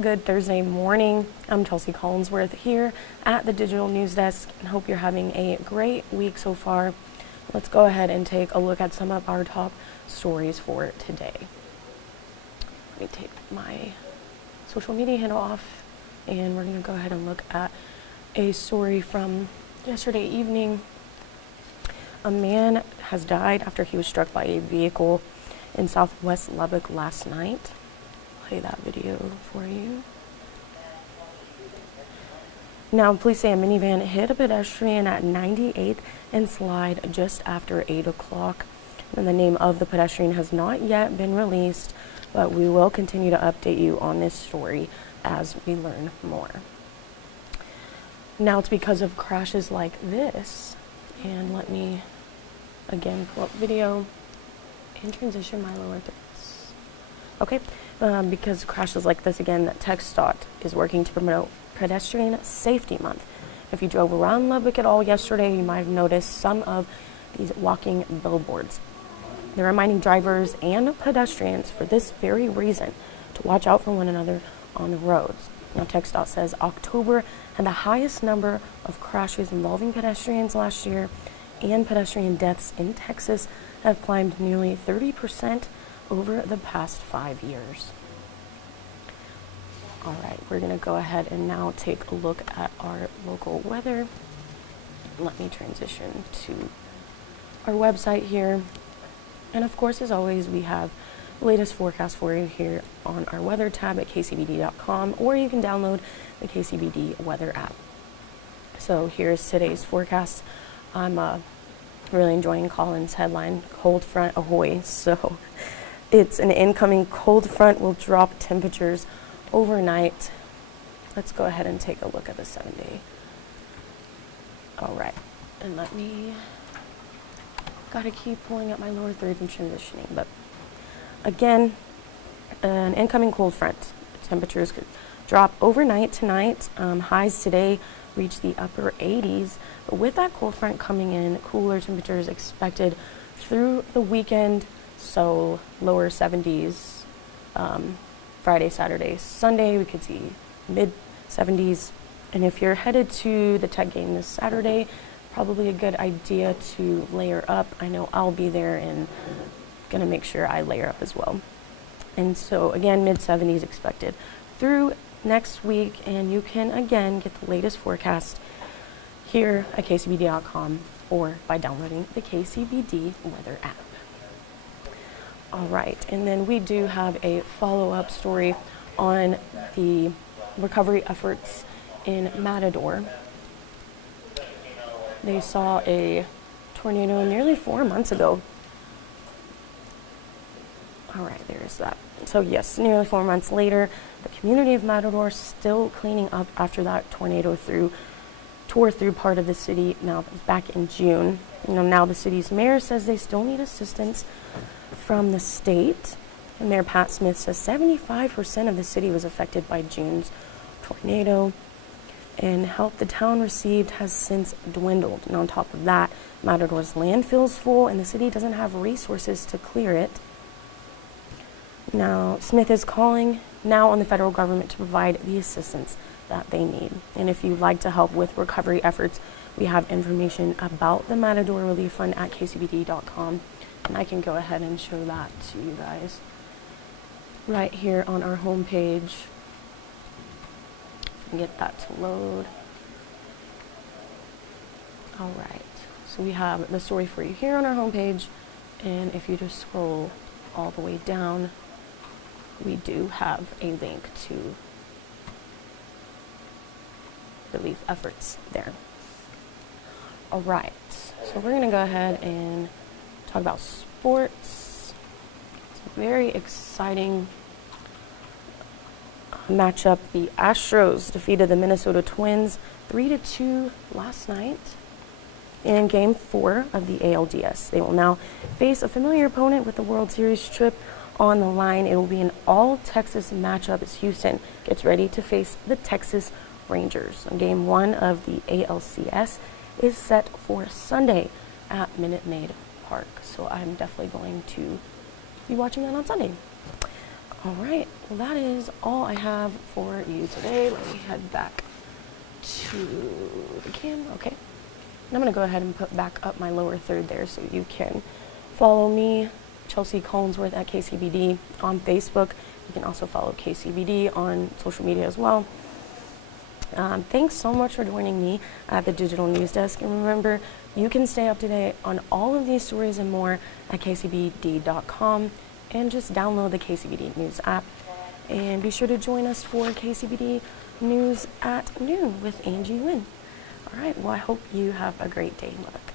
Good Thursday morning. I'm Chelsea Collinsworth here at the Digital News Desk and hope you're having a great week so far. Let's go ahead and take a look at some of our top stories for today. Let me take my social media handle off and we're going to go ahead and look at a story from yesterday evening. A man has died after he was struck by a vehicle in southwest Lubbock last night. Play that video for you. Now, police say a minivan hit a pedestrian at 98th and Slide just after 8 o'clock. And the name of the pedestrian has not yet been released, but we will continue to update you on this story as we learn more. Now, it's because of crashes like this, and let me again pull up video and transition my lower thirds. Okay. Because crashes like this again, TxDOT is working to promote Pedestrian Safety Month. If you drove around Lubbock at all yesterday, you might have noticed some of these walking billboards. They're reminding drivers and pedestrians for this very reason to watch out for one another on the roads. Now, TxDOT says October had the highest number of crashes involving pedestrians last year, and pedestrian deaths in Texas have climbed nearly 30% over the past 5 years. All right, we're going to go ahead and now take a look at our local weather. Let me transition to our website here. And of course, as always, we have the latest forecast for you here on our weather tab at kcbd.com, or you can download the KCBD weather app. So here's today's forecast. I'm really enjoying Colin's headline, Cold Front Ahoy. So it's an incoming cold front will drop temperatures overnight. Let's go ahead and take a look at the 7-day. All right, and gotta keep pulling up my lower thirds and transitioning. But again, an incoming cold front. Temperatures could drop overnight tonight. Highs today reach the upper 80s. But with that cold front coming in, cooler temperatures expected through the weekend. So lower 70s Friday, Saturday, Sunday. We could see mid 70s. And if you're headed to the Tech game this Saturday, probably a good idea to layer up. I know I'll be there and gonna make sure I layer up as well. And so again, mid 70s expected through next week. And you can again get the latest forecast here at kcbd.com or by downloading the KCBD weather app. All right, and then we do have a follow-up story on the recovery efforts in Matador. They saw a tornado nearly 4 months ago. All right, there's that. So yes, nearly 4 months later, the community of Matador still cleaning up after that tornado tore through part of the city. Now, it was back in June. Now the city's mayor says they still need assistance from the state. And Mayor Pat Smith says 75% of the city was affected by June's tornado, and help the town received has since dwindled. And on top of that, Matador's landfill is full and the city doesn't have resources to clear it. Now, Smith is calling now on the federal government to provide the assistance that they need. And if you'd like to help with recovery efforts, we have information about the Matador Relief Fund at kcbd.com. And I can go ahead and show that to you guys right here on our homepage. Get that to load. All right, so we have the story for you here on our homepage. And if you just scroll all the way down, we do have a link to relief efforts there. All right, so we're gonna go ahead and talk about sports. It's a very exciting matchup. The Astros defeated the Minnesota Twins 3-2 last night in Game 4 of the ALDS. They will now face a familiar opponent with the World Series trip on the line. It will be an all-Texas matchup as Houston gets ready to face the Texas Rangers. Game 1 of the ALCS is set for Sunday at Minute Maid Park. So I'm definitely going to be watching that on Sunday. All right, well, that is all I have for you today. Let me head back to the camera. Okay. And I'm going to go ahead and put back up my lower third there so you can follow me, Chelsea Collinsworth at KCBD on Facebook. You can also follow KCBD on social media as well. Thanks so much for joining me at the Digital News Desk. And remember, you can stay up to date on all of these stories and more at kcbd.com, and just download the KCBD News app. And be sure to join us for KCBD News at noon with Angie Nguyen. All right, well, I hope you have a great day, Mark.